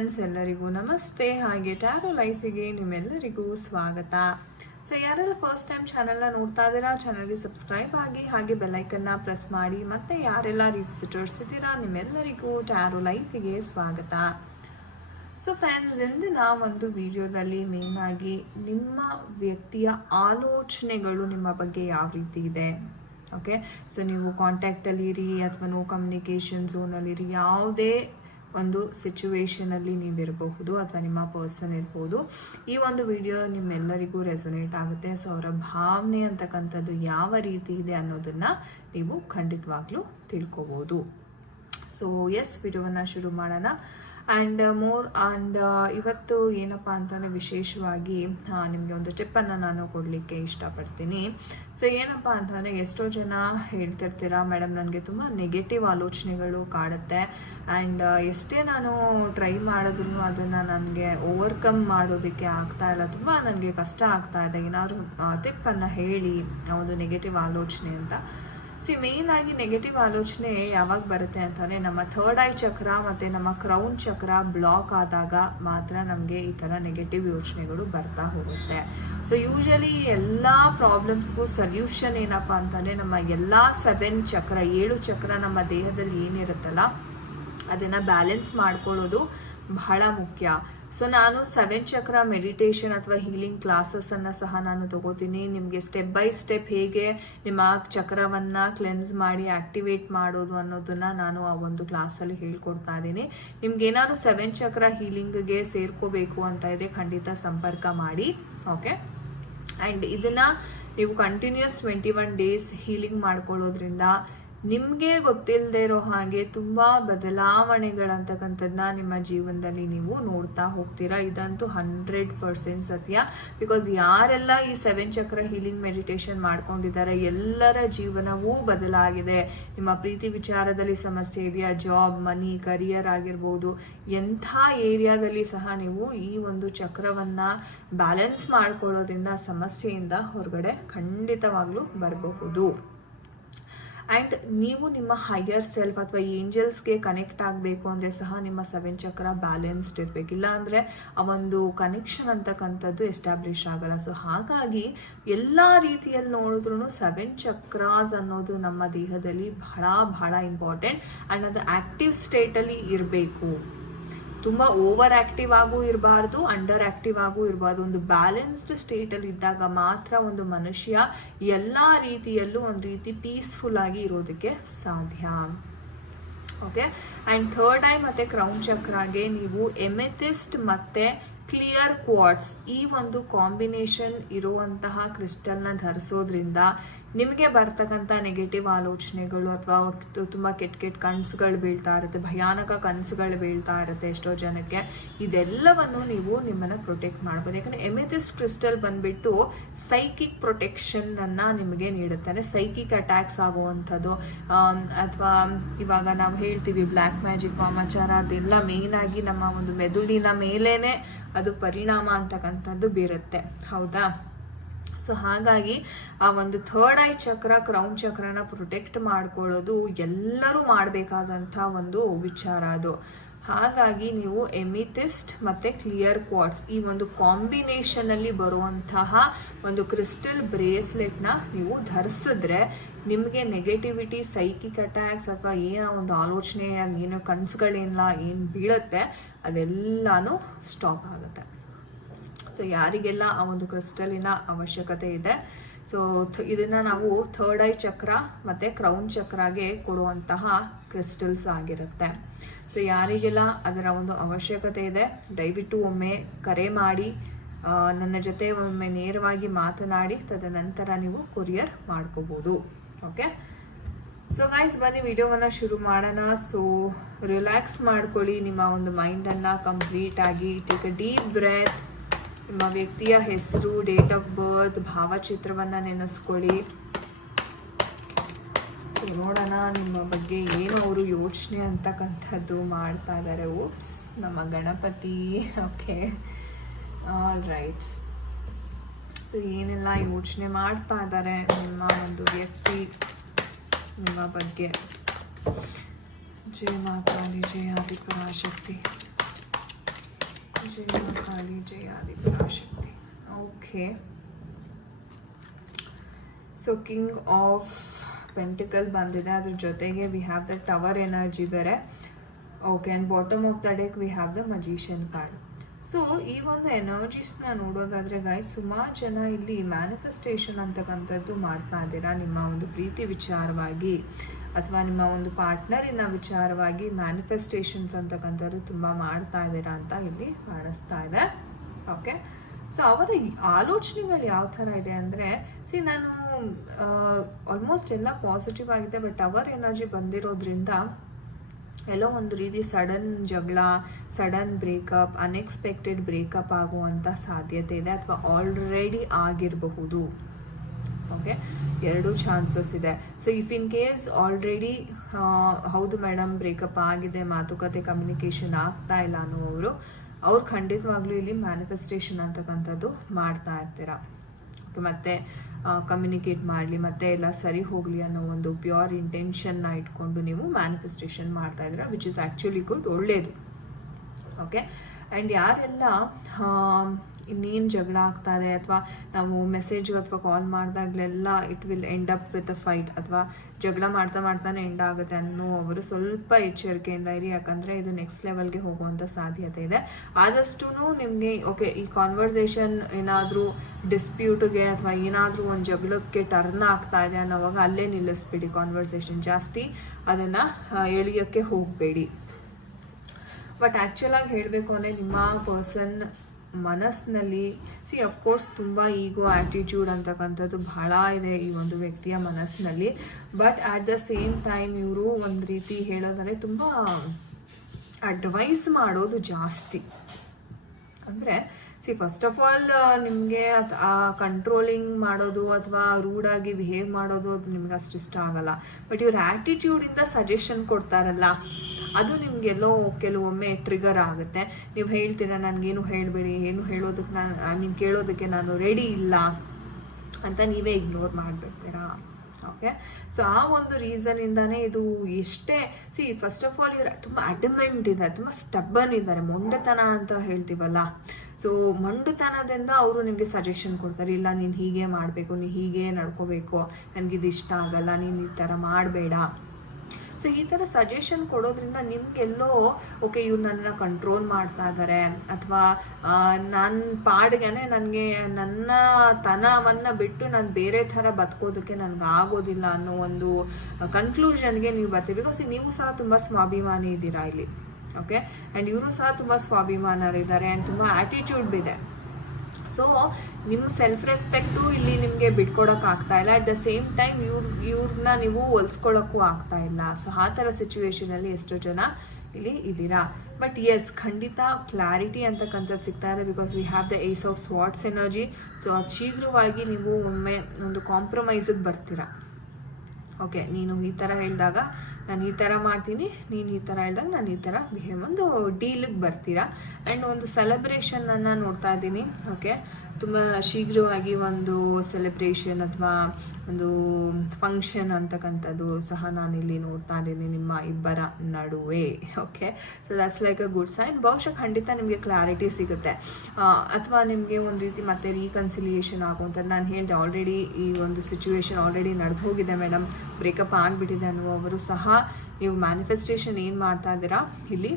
Friends, ಎಲ್ಲರಿಗೂ ನಮಸ್ತೆ. ಹಾಗೆ ಟ್ಯಾರೋ ಲೈಫಿಗೆ ನಿಮ್ಮೆಲ್ಲರಿಗೂ ಸ್ವಾಗತ. ಸೊ ಯಾರೆಲ್ಲ ಫಸ್ಟ್ ಟೈಮ್ ಚಾನೆಲ್ನ ನೋಡ್ತಾ ಇದ್ದೀರಾ, ಚಾನಲ್ಗೆ ಸಬ್ಸ್ಕ್ರೈಬ್ ಆಗಿ ಹಾಗೆ ಬೆಲ್ಲೈಕನ್ನ ಪ್ರೆಸ್ ಮಾಡಿ. ಮತ್ತು ಯಾರೆಲ್ಲ ರಿವಿಸಿಟರ್ಸ್ ಇದ್ದೀರಾ ನಿಮ್ಮೆಲ್ಲರಿಗೂ ಟ್ಯಾರೋ ಲೈಫಿಗೆ ಸ್ವಾಗತ. ಸೊ ಫ್ರೆಂಡ್ಸ್, ಇಂದಿನ ಒಂದು ವಿಡಿಯೋದಲ್ಲಿ ಮೇಯ್ನಾಗಿ ನಿಮ್ಮ ವ್ಯಕ್ತಿಯ ಆಲೋಚನೆಗಳು ನಿಮ್ಮ ಬಗ್ಗೆ ಯಾವ ರೀತಿ ಇದೆ, ಓಕೆ. ಸೊ ನೀವು ಕಾಂಟ್ಯಾಕ್ಟಲ್ಲಿರಿ ಅಥವಾ ನೋ ಕಮ್ಯುನಿಕೇಷನ್ ಝೋನಲ್ಲಿರಿ, ಯಾವುದೇ ಒಂದು ಸಿಚುವೇಶನಲ್ಲಿ ನೀವಿರಬಹುದು ಅಥವಾ ನಿಮ್ಮ ಪರ್ಸನ್ ಇರ್ಬೋದು, ಈ ಒಂದು ವಿಡಿಯೋ ನಿಮ್ಮೆಲ್ಲರಿಗೂ ರೆಸೊನೇಟ್ ಆಗುತ್ತೆ. ಸೊ ಅವರ ಭಾವನೆ ಅಂತಕ್ಕಂಥದ್ದು ಯಾವ ರೀತಿ ಇದೆ ಅನ್ನೋದನ್ನು ನೀವು ಖಂಡಿತವಾಗ್ಲೂ ತಿಳ್ಕೊಬೋದು. ಸೊ ಎಸ್, ವಿಡಿಯೋವನ್ನು ಶುರು ಮಾಡೋಣ. ಆ್ಯಂಡ್ ಇವತ್ತು ಏನಪ್ಪ ಅಂತಂದರೆ ವಿಶೇಷವಾಗಿ ನಿಮಗೆ ಒಂದು ಟಿಪ್ಪನ್ನು ನಾನು ಕೊಡಲಿಕ್ಕೆ ಇಷ್ಟಪಡ್ತೀನಿ. ಸೊ ಏನಪ್ಪ ಅಂತಂದರೆ, ಎಷ್ಟೋ ಜನ ಹೇಳ್ತಿರ್ತೀರಾ, ಮೇಡಮ್ ನನಗೆ ತುಂಬ ನೆಗೆಟಿವ್ ಆಲೋಚನೆಗಳು ಕಾಡುತ್ತೆ ಆ್ಯಂಡ್ ಎಷ್ಟೇ ನಾನು ಟ್ರೈ ಮಾಡಿದ್ರು ಅದನ್ನು ನನಗೆ ಓವರ್ಕಮ್ ಮಾಡೋದಕ್ಕೆ ಆಗ್ತಾ ಇಲ್ಲ, ತುಂಬ ನನಗೆ ಕಷ್ಟ ಆಗ್ತಾ ಇದೆ, ಏನಾದರೂ ಟಿಪ್ಪನ್ನು ಹೇಳಿ ಒಂದು ನೆಗೆಟಿವ್ ಆಲೋಚನೆ ಅಂತ. ಮೇನ್ ಆಗಿ ನೆಗೆಟಿವ್ ಆಲೋಚನೆ ಯಾವಾಗ ಬರುತ್ತೆ ಅಂತಂದರೆ, ನಮ್ಮ ಥರ್ಡ್ ಐ ಚಕ್ರ ಮತ್ತು ನಮ್ಮ ಕ್ರೌನ್ ಚಕ್ರ ಬ್ಲಾಕ್ ಆದಾಗ ಮಾತ್ರ ನಮಗೆ ಈ ಥರ ನೆಗೆಟಿವ್ ಯೋಚನೆಗಳು ಬರ್ತಾ ಹೋಗುತ್ತೆ. ಸೊ ಯೂಶಲಿ ಎಲ್ಲ ಪ್ರಾಬ್ಲಮ್ಸ್ಗೂ ಸೊಲ್ಯೂಷನ್ ಏನಪ್ಪ ಅಂತಂದರೆ, ನಮ್ಮ ಎಲ್ಲ 7 ಚಕ್ರ ನಮ್ಮ ದೇಹದಲ್ಲಿ ಏನಿರುತ್ತಲ್ಲ ಅದನ್ನು ಬ್ಯಾಲೆನ್ಸ್ ಮಾಡ್ಕೊಳ್ಳೋದು ಬಹಳ ಮುಖ್ಯ. ಸೊ ನಾನು 7 ಚಕ್ರ ಮೆಡಿಟೇಷನ್ ಅಥವಾ ಹೀಲಿಂಗ್ ಕ್ಲಾಸಸ್ಸನ್ನು ಸಹ ನಾನು ತಗೋತೀನಿ. ನಿಮಗೆ ಸ್ಟೆಪ್ ಬೈ ಸ್ಟೆಪ್ ಹೇಗೆ ನಿಮ್ಮ ಚಕ್ರವನ್ನು ಕ್ಲೆನ್ಸ್ ಮಾಡಿ ಆ್ಯಕ್ಟಿವೇಟ್ ಮಾಡೋದು ಅನ್ನೋದನ್ನು ನಾನು ಆ ಒಂದು ಕ್ಲಾಸಲ್ಲಿ ಹೇಳ್ಕೊಡ್ತಾ ಇದ್ದೀನಿ. ನಿಮ್ಗೇನಾದ್ರು 7 ಚಕ್ರ ಹೀಲಿಂಗ್ಗೆ ಸೇರ್ಕೋಬೇಕು ಅಂತ ಇದೆ, ಖಂಡಿತ ಸಂಪರ್ಕ ಮಾಡಿ, ಓಕೆ. ಆ್ಯಂಡ್ ಇದನ್ನು ನೀವು ಕಂಟಿನ್ಯೂಸ್ 21 ಡೇಸ್ ಹೀಲಿಂಗ್ ಮಾಡ್ಕೊಳ್ಳೋದ್ರಿಂದ ನಿಮಗೆ ಗೊತ್ತಿಲ್ಲದೆ ಇರೋ ಹಾಗೆ ತುಂಬ ಬದಲಾವಣೆಗಳಂತಕ್ಕಂಥದ್ದನ್ನ ನಿಮ್ಮ ಜೀವನದಲ್ಲಿ ನೀವು ನೋಡ್ತಾ ಹೋಗ್ತೀರಾ. ಇದಂತೂ 100% ಸತ್ಯ. ಬಿಕಾಸ್ ಯಾರೆಲ್ಲ ಈ 7 ಚಕ್ರ ಹೀಲಿಂಗ್ ಮೆಡಿಟೇಷನ್ ಮಾಡ್ಕೊಂಡಿದ್ದಾರೆ ಎಲ್ಲರ ಜೀವನವೂ ಬದಲಾಗಿದೆ. ನಿಮ್ಮ ಪ್ರೀತಿ ವಿಚಾರದಲ್ಲಿ ಸಮಸ್ಯೆ ಇದೆಯಾ, ಜಾಬ್, ಮನಿ, ಕರಿಯರ್ ಆಗಿರ್ಬೋದು, ಎಂಥ ಏರಿಯಾದಲ್ಲಿ ಸಹ ನೀವು ಈ ಒಂದು ಚಕ್ರವನ್ನು ಬ್ಯಾಲೆನ್ಸ್ ಮಾಡ್ಕೊಳ್ಳೋದ್ರಿಂದ ಸಮಸ್ಯೆಯಿಂದ ಹೊರಗಡೆ ಖಂಡಿತವಾಗ್ಲೂ ಬರಬಹುದು. ಆ್ಯಂಡ್ ನೀವು ನಿಮ್ಮ ಹೈಯರ್ ಸೆಲ್ಫ್ ಅಥವಾ ಏಂಜಲ್ಸ್ಗೆ ಕನೆಕ್ಟ್ ಆಗಬೇಕು ಅಂದರೆ ಸಹ ನಿಮ್ಮ 7 ಚಕ್ರ ಬ್ಯಾಲೆನ್ಸ್ಡ್ ಇರಬೇಕಿಲ್ಲ ಅಂದರೆ ಆ ಒಂದು ಕನೆಕ್ಷನ್ ಅಂತಕ್ಕಂಥದ್ದು ಎಸ್ಟಾಬ್ಲಿಷ್ ಆಗಲ್ಲ. ಸೊ ಹಾಗಾಗಿ ಎಲ್ಲ ರೀತಿಯಲ್ಲಿ ನೋಡಿದ್ರೂ 7 ಚಕ್ರಾಸ್ ಅನ್ನೋದು ನಮ್ಮ ದೇಹದಲ್ಲಿ ಬಹಳ ಬಹಳ ಇಂಪಾರ್ಟೆಂಟ್. ಆ್ಯಂಡ್ ಅದು ಆ್ಯಕ್ಟಿವ್ ಸ್ಟೇಟಲ್ಲಿ ಇರಬೇಕು. ತುಂಬ ಓವರ್ ಆ್ಯಕ್ಟಿವ್ ಆಗೂ ಇರಬಾರ್ದು, ಅಂಡರ್ ಆ್ಯಕ್ಟಿವ್ ಆಗೂ ಇರಬಾರ್ದು. ಒಂದು ಬ್ಯಾಲೆನ್ಸ್ಡ್ ಸ್ಟೇಟಲ್ಲಿ ಇದ್ದಾಗ ಮಾತ್ರ ಒಂದು ಮನುಷ್ಯ ಎಲ್ಲ ರೀತಿಯಲ್ಲೂ ಒಂದು ರೀತಿ ಪೀಸ್ಫುಲ್ ಆಗಿ ಇರೋದಕ್ಕೆ ಸಾಧ್ಯ, ಓಕೆ. ಆ್ಯಂಡ್ ಥರ್ಡ್ ಐ ಮತ್ತು ಕ್ರೌನ್ ಚಕ್ರಾಗೆ ನೀವು ಎಮೆಥಿಸ್ಟ್ ಮತ್ತು ಕ್ಲಿಯರ್ ಕ್ವಾರ್ಟ್ಸ್ ಈ ಒಂದು ಕಾಂಬಿನೇಷನ್ ಇರುವಂತಹ ಕ್ರಿಸ್ಟಲ್ನ ಧರಿಸೋದ್ರಿಂದ ನಿಮಗೆ ಬರ್ತಕ್ಕಂಥ ನೆಗೆಟಿವ್ ಆಲೋಚನೆಗಳು ಅಥವಾ ತುಂಬ ಕೆಟ್ಟ ಕನಸುಗಳು ಬೀಳ್ತಾ ಇರುತ್ತೆ, ಭಯಾನಕ ಕನಸುಗಳು ಬೀಳ್ತಾ ಇರುತ್ತೆ ಎಷ್ಟೋ ಜನಕ್ಕೆ, ಇದೆಲ್ಲವನ್ನು ನೀವು ನಿಮ್ಮನ್ನು ಪ್ರೊಟೆಕ್ಟ್ ಮಾಡ್ಬೋದು. ಯಾಕಂದರೆ ಎಮೆಥಿಸ್ಟ್ ಕ್ರಿಸ್ಟಲ್ ಬಂದುಬಿಟ್ಟು ಸೈಕಿಕ್ ಪ್ರೊಟೆಕ್ಷನನ್ನು ನಿಮಗೆ ನೀಡುತ್ತೆ. ಅಂದರೆ ಸೈಕಿಕ್ ಅಟ್ಯಾಕ್ಸ್ ಆಗುವಂಥದ್ದು ಅಥವಾ ಇವಾಗ ನಾವು ಹೇಳ್ತೀವಿ ಬ್ಲ್ಯಾಕ್ ಮ್ಯಾಜಿಕ್, ವಾಮಾಚಾರ, ಅದೆಲ್ಲ ಮೇಯ್ನಾಗಿ ನಮ್ಮ ಒಂದು ಮೆದುಳಿನ ಮೇಲೇ ಅದು ಪರಿಣಾಮ ಅಂತಕ್ಕಂಥದ್ದು ಬೀರುತ್ತೆ, ಹೌದಾ. ಸೊ ಹಾಗಾಗಿ ಆ ಒಂದು ಥರ್ಡ್ ಐ ಚಕ್ರ, ಕ್ರೌನ್ ಚಕ್ರನ ಪ್ರೊಟೆಕ್ಟ್ ಮಾಡ್ಕೊಳ್ಳೋದು ಎಲ್ಲರೂ ಮಾಡಬೇಕಾದಂಥ ಒಂದು ವಿಚಾರ ಅದು. ಹಾಗಾಗಿ ನೀವು ಎಮಿಥಿಸ್ಟ್ ಮತ್ತು ಕ್ಲಿಯರ್ ಕ್ವಾರ್ಟ್ಸ್ ಈ ಒಂದು ಕಾಂಬಿನೇಷನಲ್ಲಿ ಬರುವಂತಹ ಒಂದು ಕ್ರಿಸ್ಟಲ್ ಬ್ರೇಸ್ಲೆಟ್ನ ನೀವು ಧರಿಸಿದ್ರೆ ನಿಮಗೆ ನೆಗೆಟಿವಿಟಿ, ಸೈಕಿಕ್ ಅಟ್ಯಾಕ್ಸ್ ಅಥವಾ ಏನೋ ಒಂದು ಆಲೋಚನೆ, ಏನೋ ಕನಸುಗಳೇನಿಲ್ಲ ಏನು ಬೀಳುತ್ತೆ ಅದೆಲ್ಲನೂ ಸ್ಟಾಪ್ ಆಗುತ್ತೆ. ಸೊ ಯಾರಿಗೆಲ್ಲ ಆ ಒಂದು ಕ್ರಿಸ್ಟಲಿನ ಅವಶ್ಯಕತೆ ಇದೆ, ಸೊ ಇದನ್ನು ನಾವು ಥರ್ಡ್ ಐ ಚಕ್ರ ಮತ್ತು ಕ್ರೌನ್ ಚಕ್ರಾಗೆ ಕೊಡುವಂತಹ ಕ್ರಿಸ್ಟಲ್ಸ್ ಆಗಿರುತ್ತೆ. ಸೊ ಯಾರಿಗೆಲ್ಲ ಅದರ ಒಂದು ಅವಶ್ಯಕತೆ ಇದೆ ದಯವಿಟ್ಟು ಒಮ್ಮೆ ಕರೆ ಮಾಡಿ ನನ್ನ ಜೊತೆ ಒಮ್ಮೆ ನೇರವಾಗಿ ಮಾತನಾಡಿ ತದನಂತರ ನೀವು ಕೊರಿಯರ್ ಮಾಡ್ಕೋಬೋದು, ಓಕೆ. ಸೊ ಗೈಸ್, ಬನ್ನಿ ವಿಡಿಯೋವನ್ನು ಶುರು ಮಾಡೋಣ. ಸೊ ರಿಲ್ಯಾಕ್ಸ್ ಮಾಡ್ಕೊಳ್ಳಿ ನಿಮ್ಮ ಒಂದು ಮೈಂಡನ್ನು ಕಂಪ್ಲೀಟಾಗಿ. Take a deep breath. ನಿಮ್ಮ ವ್ಯಕ್ತಿಯ ಹೆಸರು, ಡೇಟ್ ಆಫ್ ಬರ್ತ್, ಭಾವಚಿತ್ರವನ್ನು ನೆನೆಸ್ಕೊಳ್ಳಿ. ಸೊ ನೋಡೋಣ ನಿಮ್ಮ ಬಗ್ಗೆ ಏನು ಅವರು ಯೋಚನೆ ಅಂತಕ್ಕಂಥದ್ದು ಮಾಡ್ತಾ ಇದ್ದಾರೆ. ಓಪ್ಸ್, ನಮ್ಮ Ganapati, okay, all right. So ಏನೆಲ್ಲ ಯೋಚನೆ ಮಾಡ್ತಾ ಇದ್ದಾರೆ ನಿಮ್ಮ ಒಂದು ವ್ಯಕ್ತಿ ನಿಮ್ಮ ಬಗ್ಗೆ. ಜಯ ಮಾತಾಲಿ, ಜಯ ಆದಿಪರಾಶಕ್ತಿ. ಜಯ ಕಾಳಿ ಜಯ Adiparashakti. Okay, so king of pentacle ಬಂದಿದೆ, ಅದ್ರ ಜೊತೆಗೆ we have the tower energy ಬೇರೆ. Okay, and bottom of the deck we have the magician card. So ಈ ಒಂದು ಎನರ್ಜೀಸ್ನ ನೋಡೋದಾದರೆ ಗಾಯ್ಸ್, ಸುಮಾರು ಜನ ಇಲ್ಲಿ ಮ್ಯಾನಿಫೆಸ್ಟೇಷನ್ ಅಂತಕ್ಕಂಥದ್ದು ಮಾಡ್ತಾ ಇದ್ದೀರಾ. ನಿಮ್ಮ ಒಂದು ಪ್ರೀತಿ ವಿಚಾರವಾಗಿ ಅಥವಾ ನಿಮ್ಮ ಒಂದು ಪಾರ್ಟ್ನರಿನ ವಿಚಾರವಾಗಿ ಮ್ಯಾನಿಫೆಸ್ಟೇಷನ್ಸ್ ಅಂತಕ್ಕಂಥದ್ದು ತುಂಬ ಮಾಡ್ತಾ ಇದ್ದೀರಾ ಅಂತ ಇಲ್ಲಿ ಕಾಣಿಸ್ತಾ ಇದೆ. ಓಕೆ, ಸೊ ಅವರ ಆಲೋಚನೆಗಳು ಯಾವ ಥರ ಇದೆ ಅಂದರೆ, ನಾನು ಆಲ್ಮೋಸ್ಟ್ ಎಲ್ಲ ಪಾಸಿಟಿವ್ ಆಗಿದೆ, ಬಟ್ ಅವರ್ ಎನರ್ಜಿ ಬಂದಿರೋದ್ರಿಂದ ಎಲ್ಲೋ ಒಂದು ರೀತಿ ಸಡನ್ ಜಗಳ, ಸಡನ್ ಬ್ರೇಕಪ್, ಅನ್ಎಕ್ಸ್ಪೆಕ್ಟೆಡ್ ಬ್ರೇಕಪ್ ಆಗುವಂಥ ಸಾಧ್ಯತೆ ಇದೆ, ಅಥವಾ ಆಲ್ರೆಡಿ ಆಗಿರಬಹುದು. ಓಕೆ, ಎರಡೂ ಚಾನ್ಸಸ್ ಇದೆ. So if in case already ಹೌದು ಮೇಡಮ್ ಬ್ರೇಕಪ್ ಆಗಿದೆ, ಮಾತುಕತೆ ಕಮ್ಯುನಿಕೇಷನ್ ಆಗ್ತಾ ಇಲ್ಲ ಅನ್ನೋವರು, ಅವ್ರು ಖಂಡಿತವಾಗ್ಲೂ ಇಲ್ಲಿ ಮ್ಯಾನಿಫೆಸ್ಟೇಷನ್ ಅಂತಕ್ಕಂಥದ್ದು ಮಾಡ್ತಾ ಇರ್ತೀರ. ಓಕೆ, ಮತ್ತೆ ಕಮ್ಯುನಿಕೇಟ್ ಮಾಡಲಿ, ಮತ್ತೆ ಎಲ್ಲ ಸರಿ ಹೋಗಲಿ ಅನ್ನೋ ಒಂದು ಪ್ಯೂರ್ ಇಂಟೆನ್ಷನ್ನ ಇಟ್ಕೊಂಡು ನೀವು ಮ್ಯಾನಿಫೆಸ್ಟೇಷನ್ ಮಾಡ್ತಾ ಇದ್ದೀರಾ, ವಿಚ್ ಇಸ್ ಆ್ಯಕ್ಚುಲಿ ಗುಡ್, ಒಳ್ಳೆಯದು. ಓಕೆ, ಆ್ಯಂಡ್ ಯಾರೆಲ್ಲ ಇನ್ನೇನು ಜಗಳ ಆಗ್ತಾ ಇದೆ, ಅಥವಾ ನಾವು ಮೆಸೇಜ್ ಅಥವಾ ಕಾಲ್ ಮಾಡಿದಾಗಲೆಲ್ಲ it will end up with a fight, ಅಥವಾ ಜಗಳ ಮಾಡ್ತಾನೆ ಎಂಡ್ ಆಗುತ್ತೆ ಅನ್ನೋ ಅವರು ಸ್ವಲ್ಪ ಎಚ್ಚರಿಕೆಯಿಂದ ಇರಿ, ಯಾಕಂದರೆ ಇದು ನೆಕ್ಸ್ಟ್ ಲೆವೆಲ್ಗೆ ಹೋಗುವಂಥ ಸಾಧ್ಯತೆ ಇದೆ. ಆದಷ್ಟು ನಿಮಗೆ ಓಕೆ, ಈ ಕಾನ್ವರ್ಸೇಷನ್ ಏನಾದರೂ ಡಿಸ್ಪ್ಯೂಟ್ಗೆ ಅಥವಾ ಏನಾದರೂ ಒಂದು ಜಗಳಕ್ಕೆ ಟರ್ನ್ ಆಗ್ತಾ ಇದೆ ಅನ್ನೋವಾಗ ಅಲ್ಲೇ ನಿಲ್ಲಿಸ್ಬಿಡಿ ಕಾನ್ವರ್ಸೇಷನ್, ಜಾಸ್ತಿ ಅದನ್ನು ಎಳಿಯೋಕ್ಕೆ ಹೋಗಬೇಡಿ. ಬಟ್ ಆ್ಯಕ್ಚುಲಾಗಿ ಹೇಳಬೇಕು ಅಂದರೆ ನಿಮ್ಮ ಪರ್ಸನ್ ಮನಸ್ಸಿನಲ್ಲಿ ಅಫ್ಕೋರ್ಸ್ ತುಂಬ ಈಗೋ ಆ್ಯಟಿಟ್ಯೂಡ್ ಅಂತಕ್ಕಂಥದ್ದು ಬಹಳ ಇದೆ ಈ ಒಂದು ವ್ಯಕ್ತಿಯ ಮನಸ್ಸಿನಲ್ಲಿ. But at the same time ಇವರು ಒಂದು ರೀತಿ ಹೇಳೋದಂದರೆ ತುಂಬ ಅಡ್ವೈಸ್ ಮಾಡೋದು ಜಾಸ್ತಿ. ಅಂದರೆ ಫಸ್ಟ್ ಆಫ್ ಆಲ್ ನಿಮಗೆ ಆ ಕಂಟ್ರೋಲಿಂಗ್ ಮಾಡೋದು ಅಥವಾ ರೂಡಾಗಿ ಬಿಹೇವ್ ಮಾಡೋದು ಅದು ನಿಮ್ಗೆ ಅಷ್ಟು ಇಷ್ಟ ಆಗಲ್ಲ. ಬಟ್ ಇವ್ರ ಆ್ಯಟಿಟ್ಯೂಡಿಂದ ಸಜೆಷನ್ ಕೊಡ್ತಾರಲ್ಲ, ಅದು ನಿಮಗೆಲ್ಲೋ ಕೆಲವೊಮ್ಮೆ ಟ್ರಿಗರ್ ಆಗುತ್ತೆ. ನೀವು ಹೇಳ್ತೀರಾ ನನಗೇನು ಹೇಳಬೇಡಿ, ಏನು ಹೇಳೋದಕ್ಕೆ ನಾನು ಕೇಳೋದಕ್ಕೆ ನಾನು ರೆಡಿ ಇಲ್ಲ ಅಂತ ನೀವೇ ಇಗ್ನೋರ್ ಮಾಡಿಬಿಡ್ತೀರಾ. ಓಕೆ, ಸೊ ಆ ಒಂದು ರೀಸನಿಂದಾನೇ ಇದು ಎಷ್ಟೇ ಫಸ್ಟ್ ಆಫ್ ಆಲ್ ಇವರು ತುಂಬ ಅಡಮೆಂಟ್ ಇದ್ದಾರೆ, ತುಂಬ ಸ್ಟಬ್ಬನ್ ಇದ್ದಾರೆ, ಮೊಂಡತನ ಅಂತ ಹೇಳ್ತೀವಲ್ಲ. ಸೊ ಮೊಂಡುತನದಿಂದ ಅವರು ನಿಮಗೆ ಸಜೆಷನ್ ಕೊಡ್ತಾರೆ, ಇಲ್ಲ ನೀನು ಹೀಗೆ ಮಾಡಬೇಕು, ನೀನು ಹೀಗೆ ನಡ್ಕೋಬೇಕು, ನನಗಿದು ಇಷ್ಟ ಆಗಲ್ಲ, ನೀನು ಈ ಥರ ಮಾಡಬೇಡ. ಸೊ ಈ ಥರ ಸಜೆಷನ್ ಕೊಡೋದ್ರಿಂದ ನಿಮಗೆಲ್ಲೋ ಓಕೆ ಇವ್ರು ನನ್ನನ್ನು ಕಂಟ್ರೋಲ್ ಮಾಡ್ತಾ ಇದ್ದಾರೆ, ಅಥವಾ ನನ್ನ ಪಾಡಿಗೆ ನನಗೆ ನನ್ನ ತನವನ್ನು ಬಿಟ್ಟು ನಾನು ಬೇರೆ ಥರ ಬದುಕೋದಕ್ಕೆ ನನಗೆ ಆಗೋದಿಲ್ಲ ಅನ್ನೋ ಒಂದು ಕನ್ಕ್ಲೂಷನ್ಗೆ ನೀವು ಬರ್ತೀವಿ. ಬಿಕಾಸ್ ನೀವು ಸಹ ತುಂಬ ಸ್ವಾಭಿಮಾನಿ ಇದ್ದೀರಾ ಇಲ್ಲಿ. ಓಕೆ, ಆ್ಯಂಡ್ ಇವರು ಸಹ ತುಂಬ ಸ್ವಾಭಿಮಾನರಿದ್ದಾರೆ ಆ್ಯಂಡ್ ತುಂಬ ಆ್ಯಟಿಟ್ಯೂಡ್ ಇದೆ. ಸೊ ನಿಮ್ಮ ಸೆಲ್ಫ್ ರೆಸ್ಪೆಕ್ಟು ಇಲ್ಲಿ ನಿಮಗೆ ಬಿಟ್ಕೊಡೋಕೆ ಆಗ್ತಾ ಇಲ್ಲ. ಅಟ್ ದ ಸೇಮ್ ಟೈಮ್ ಇವ್ರನ್ನ ನೀವು ಹೊಲ್ಸ್ಕೊಳ್ಳೋಕ್ಕೂ ಆಗ್ತಾ ಇಲ್ಲ. ಸೊ ಆ ಥರ ಸಿಚುವೇಶನಲ್ಲಿ ಎಷ್ಟೋ ಜನ ಇಲ್ಲಿ ಇದ್ದೀರಾ. ಬಟ್ ಎಸ್, ಖಂಡಿತ ಕ್ಲಾರಿಟಿ ಅಂತಕ್ಕಂಥದ್ದು ಸಿಗ್ತಾ ಇದೆ, because we have the ace of swords energy. So ಅದು ಶೀಘ್ರವಾಗಿ ನೀವು ಒಮ್ಮೆ ಒಂದು ಕಾಂಪ್ರಮೈಸಿಗೆ ಬರ್ತೀರಾ. ಓಕೆ, ನೀನು ಈ ಥರ ಹೇಳಿದಾಗ ನಾನು ಈ ಥರ ಮಾಡ್ತೀನಿ, ನೀನು ಈ ಥರ ಹೇಳಿದಾಗ ನಾನು ಈ ಥರ ಬಿಹೇವ್, ಒಂದು ಡೀಲಿಗೆ ಬರ್ತೀರಾ. ಆ್ಯಂಡ್ ಒಂದು ಸೆಲೆಬ್ರೇಷನನ್ನು ನೋಡ್ತಾ ಇದ್ದೀನಿ. ಓಕೆ, ತುಂಬ ಶೀಘ್ರವಾಗಿ ಒಂದು ಸೆಲೆಬ್ರೇಷನ್ ಅಥವಾ ಒಂದು ಫಂಕ್ಷನ್ ಅಂತಕ್ಕಂಥದ್ದು ಸಹ ನಾನಿಲ್ಲಿ ನೋಡ್ತಾ ಇದ್ದೀನಿ ನಿಮ್ಮ ಇಬ್ಬರ ನಡುವೆ. Okay, so that's like a good sign. ಬಹುಶಃ ಖಂಡಿತ ನಿಮಗೆ ಕ್ಲಾರಿಟಿ ಸಿಗುತ್ತೆ, ಅಥವಾ ನಿಮಗೆ ಒಂದು ರೀತಿ ಮತ್ತೆ ರೀಕನ್ಸಿಲಿಯೇಷನ್ ಆಗುವಂಥದ್ದು. ನಾನು ಹೇಳಿದೆ ಆಲ್ರೆಡಿ ಈ ಒಂದು ಸಿಚುವೇಶನ್ ಆಲ್ರೆಡಿ ನಡೆದು ಹೋಗಿದೆ ಮೇಡಮ್, ಬ್ರೇಕಪ್ ಆಗಿಬಿಟ್ಟಿದೆ ಅನ್ನುವವರು ಸಹ ನೀವು ಮ್ಯಾನಿಫೆಸ್ಟೇಷನ್ ಏನು ಮಾಡ್ತಾ ಇದ್ದೀರಾ ಇಲ್ಲಿ,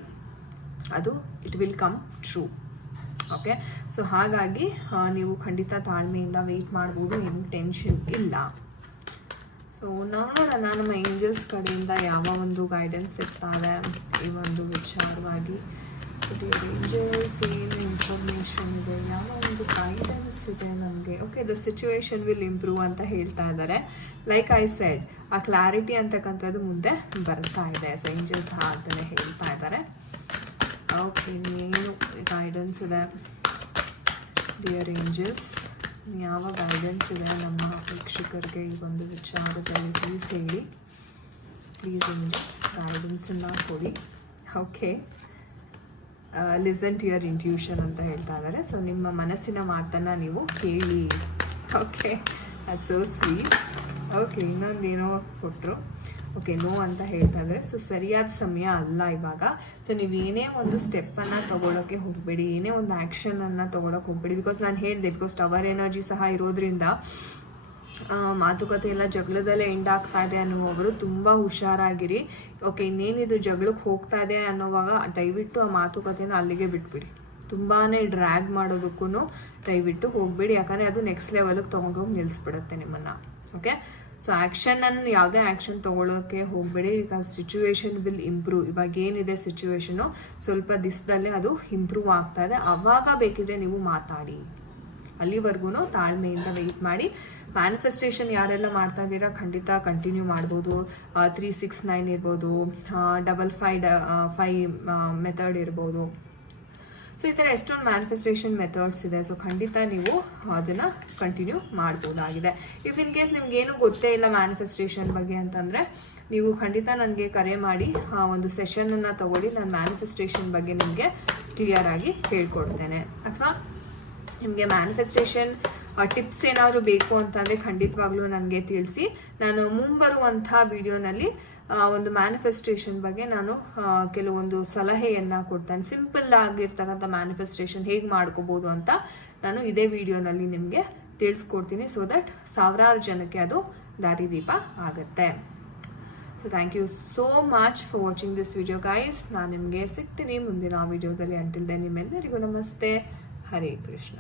ಅದು it will come true. Okay, so ಹಾಗಾಗಿ ನೀವು ಖಂಡಿತ ತಾಳ್ಮೆಯಿಂದ ವೆಯ್ಟ್ ಮಾಡ್ಬೋದು, ಏನು ಟೆನ್ಷನ್ ಇಲ್ಲ. ಸೊ ನೋಡೋಣ ನಮ್ಮ ಏಂಜಲ್ಸ್ ಕಡೆಯಿಂದ ಯಾವ ಒಂದು ಗೈಡೆನ್ಸ್ ಇರ್ತಾರೆ ಈ ಒಂದು ವಿಚಾರವಾಗಿ. ಏಂಜಲ್ಸ್ ಏನು ಇನ್ಫಾರ್ಮೇಷನ್ ಇದೆ, ಯಾವ ಒಂದು ಗೈಡೆನ್ಸ್ ಇದೆ ನಮಗೆ. Okay, the situation will improve ಅಂತ ಹೇಳ್ತಾ ಇದ್ದಾರೆ. ಲೈಕ್ ಐ ಸೆಡ್, ಆ ಕ್ಲಾರಿಟಿ ಅಂತಕ್ಕಂಥದ್ದು ಮುಂದೆ ಬರ್ತಾ ಇದೆ. ಸೊ ಏಂಜಲ್ಸ್ ಅಂತಲೇ ಹೇಳ್ತಾ ಇದ್ದಾರೆ. ಓಕೆ, ಏನು ಗೈಡೆನ್ಸ್ ಇದೆ ಡಿಯರ್ ಏಂಜಲ್ಸ್, ಯಾವ ಗೈಡೆನ್ಸ್ ಇದೆ ನಮ್ಮ ವೀಕ್ಷಕರಿಗೆ ಈ ಒಂದು ವಿಚಾರದಲ್ಲಿ ಪ್ಲೀಸ್ ಹೇಳಿ. ಪ್ಲೀಸ್ ಏಂಜಲ್ಸ್ ಗೈಡೆನ್ಸನ್ನು ಕೊಡಿ. Okay, listen to your intuition ಅಂತ ಹೇಳ್ತಾ ಇದ್ದಾರೆ. ಸೊ ನಿಮ್ಮ ಮನಸ್ಸಿನ ಮಾತನ್ನು ನೀವು ಕೇಳಿ. ಓಕೆ, ಅದು ಸೋ ಸ್ವೀಟ್. ಓಕೆ, ಇನ್ನೊಂದೇನೋ ಕೊಟ್ಟರು. ಓಕೆ ನೋ ಅಂತ ಹೇಳ್ತಾ ಇದ್ದಾರೆ. ಸೊ ಸರಿಯಾದ ಸಮಯ ಅಲ್ಲ ಇವಾಗ. ಸೊ ನೀವು ಏನೇ ಒಂದು ಸ್ಟೆಪ್ಪನ್ನು ತೊಗೊಳೋಕ್ಕೆ ಹೋಗಬೇಡಿ, ಏನೇ ಒಂದು ಆ್ಯಕ್ಷನನ್ನು ತೊಗೊಳಕ್ಕೆ ಹೋಗಬೇಡಿ. ಬಿಕಾಸ್ ನಾನು ಹೇಳಿದೆ, ಬಿಕಾಸ್ ಟವರ್ ಎನರ್ಜಿ ಸಹ ಇರೋದ್ರಿಂದ ಮಾತುಕತೆ ಎಲ್ಲ ಜಗಳದಲ್ಲೇ ಎಂಡ್ ಆಗ್ತಾ ಇದೆ ಅನ್ನುವವರು ತುಂಬ ಹುಷಾರಾಗಿರಿ. ಓಕೆ ಇನ್ನೇನಿದು ಜಗಳಕ್ಕೆ ಹೋಗ್ತಾ ಇದೆ ಅನ್ನೋವಾಗ ದಯವಿಟ್ಟು ಆ ಮಾತುಕತೆನ ಅಲ್ಲಿಗೆ ಬಿಟ್ಬಿಡಿ. ತುಂಬಾ ಡ್ರ್ಯಾಗ್ ಮಾಡೋದಕ್ಕೂ ದಯವಿಟ್ಟು ಹೋಗಬೇಡಿ, ಯಾಕಂದರೆ ಅದು ನೆಕ್ಸ್ಟ್ ಲೆವೆಲ್ಗೆ ತೊಗೊಂಡೋಗಿ ನಿಲ್ಲಿಸ್ಬಿಡುತ್ತೆ ನಿಮ್ಮನ್ನು. ಓಕೆ ಸೊ ಆ್ಯಕ್ಷನನ್ನು ಯಾವುದೇ ಆ್ಯಕ್ಷನ್ ತೊಗೊಳೋಕ್ಕೆ ಹೋಗಬೇಡಿ. ಈಗ ಸಿಚುವೇಶನ್ ವಿಲ್ ಇಂಪ್ರೂವ್. ಇವಾಗ ಏನಿದೆ ಸಿಚುವೇಶನು ಸ್ವಲ್ಪ ದಿವಸದಲ್ಲೇ ಅದು ಇಂಪ್ರೂವ್ ಆಗ್ತಾ ಇದೆ. ಆವಾಗ ಬೇಕಿದ್ರೆ ನೀವು ಮಾತಾಡಿ. ಅಲ್ಲಿವರೆಗೂ ತಾಳ್ಮೆಯಿಂದ ವೆಯ್ಟ್ ಮಾಡಿ. ಮ್ಯಾನಿಫೆಸ್ಟೇಷನ್ ಯಾರೆಲ್ಲ ಮಾಡ್ತಾ ಇದ್ದೀರಾ ಖಂಡಿತ ಕಂಟಿನ್ಯೂ ಮಾಡ್ಬೋದು. 369 ಇರ್ಬೋದು, 555 ಮೆಥಡ್ ಇರ್ಬೋದು. ಸೊ ಈ ಥರ ಎಷ್ಟೊಂದು ಮ್ಯಾನಿಫೆಸ್ಟೇಷನ್ ಮೆಥಡ್ಸ್ ಇದೆ. ಸೊ ಖಂಡಿತ ನೀವು ಅದನ್ನು ಕಂಟಿನ್ಯೂ ಮಾಡ್ಬೋದಾಗಿದೆ. ಇಫ್ ಇನ್ ಕೇಸ್ ನಿಮ್ಗೇನು ಗೊತ್ತೇ ಇಲ್ಲ ಮ್ಯಾನಿಫೆಸ್ಟೇಷನ್ ಬಗ್ಗೆ ಅಂತಂದರೆ ನೀವು ಖಂಡಿತ ನನಗೆ ಕರೆ ಮಾಡಿ ಒಂದು ಸೆಷನನ್ನು ತಗೊಳ್ಳಿ. ನಾನು ಮ್ಯಾನಿಫೆಸ್ಟೇಷನ್ ಬಗ್ಗೆ ನಿಮಗೆ ಕ್ಲಿಯರಾಗಿ ಹೇಳ್ಕೊಡ್ತೇನೆ. ಅಥವಾ ನಿಮಗೆ ಮ್ಯಾನಿಫೆಸ್ಟೇಷನ್ ಟಿಪ್ಸ್ ಏನಾದರೂ ಬೇಕು ಅಂತಂದರೆ ಖಂಡಿತವಾಗ್ಲೂ ನನಗೆ ತಿಳಿಸಿ. ನಾನು ಮುಂಬರುವಂಥ ವಿಡಿಯೋನಲ್ಲಿ ಒಂದು ಮ್ಯಾನಿಫೆಸ್ಟೇಷನ್ ಬಗ್ಗೆ ನಾನು ಕೆಲವೊಂದು ಸಲಹೆಯನ್ನು ಕೊಡ್ತೇನೆ. ಸಿಂಪಲ್ ಆಗಿರ್ತಕ್ಕಂಥ ಮ್ಯಾನಿಫೆಸ್ಟೇಷನ್ ಹೇಗೆ ಮಾಡ್ಕೋಬೋದು ಅಂತ ನಾನು ಇದೇ ವಿಡಿಯೋನಲ್ಲಿ ನಿಮಗೆ ತಿಳಿಸ್ಕೊಡ್ತೀನಿ. ಸೊ ದಟ್ ಸಾವಿರಾರು ಜನಕ್ಕೆ ಅದು ದಾರಿದೀಪ ಆಗುತ್ತೆ. So thank you so much for watching this video guys. ನಾನು ನಿಮಗೆ ಸಿಗ್ತೀನಿ ಮುಂದಿನ ವಿಡಿಯೋದಲ್ಲಿ. ಅಂಟಿಲ್ ದೆನ್ ನಿಮ್ಮೆಲ್ಲರಿಗೂ ನಮಸ್ತೆ. ಹರೇ ಕೃಷ್ಣ.